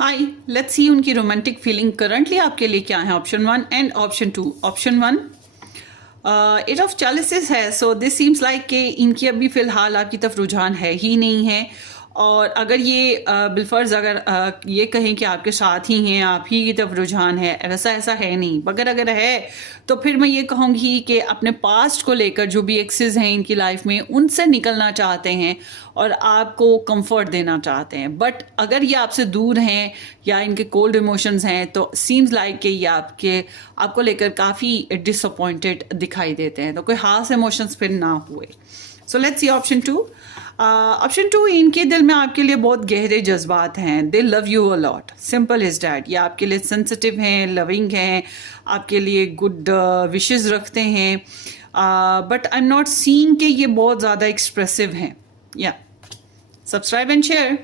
Hi, let's see उनकी romantic feeling currently आपके लिए क्या है। Option 1 and option 2। ऑप्शन 1 एट ऑफ चैलिसेस है, सो दिस सीम्स लाइक कि इनकी अभी फ़िलहाल आपकी तरफ रुझान है ही नहीं है। और अगर ये बिलफर्ज अगर ये कहें कि आपके साथ ही हैं, आप ही की तरफ रुझान है, वैसा ऐसा है नहीं। मगर अगर है तो फिर मैं ये कहूँगी कि अपने पास्ट को लेकर जो भी एक्सेस हैं इनकी लाइफ में, उनसे निकलना चाहते हैं और आपको कंफर्ट देना चाहते हैं। बट अगर ये आपसे दूर हैं या इनके कोल्ड इमोशंस हैं तो सीम्स लाइक कि ये आपको लेकर काफ़ी डिसअपॉइंटेड दिखाई देते हैं। तो कोई खास इमोशंस फिर ना हुए। So let's see option 2। Option 2, इनके दिल में आपके लिए बहुत गहरे जज्बात हैं। दे love you a lot, simple is that. ये आपके लिए सेंसिटिव हैं, लविंग हैं, आपके लिए गुड विशेस रखते हैं। But I am not seeing कि ये बहुत ज़्यादा एक्सप्रेसिव हैं। या सब्सक्राइब एंड शेयर।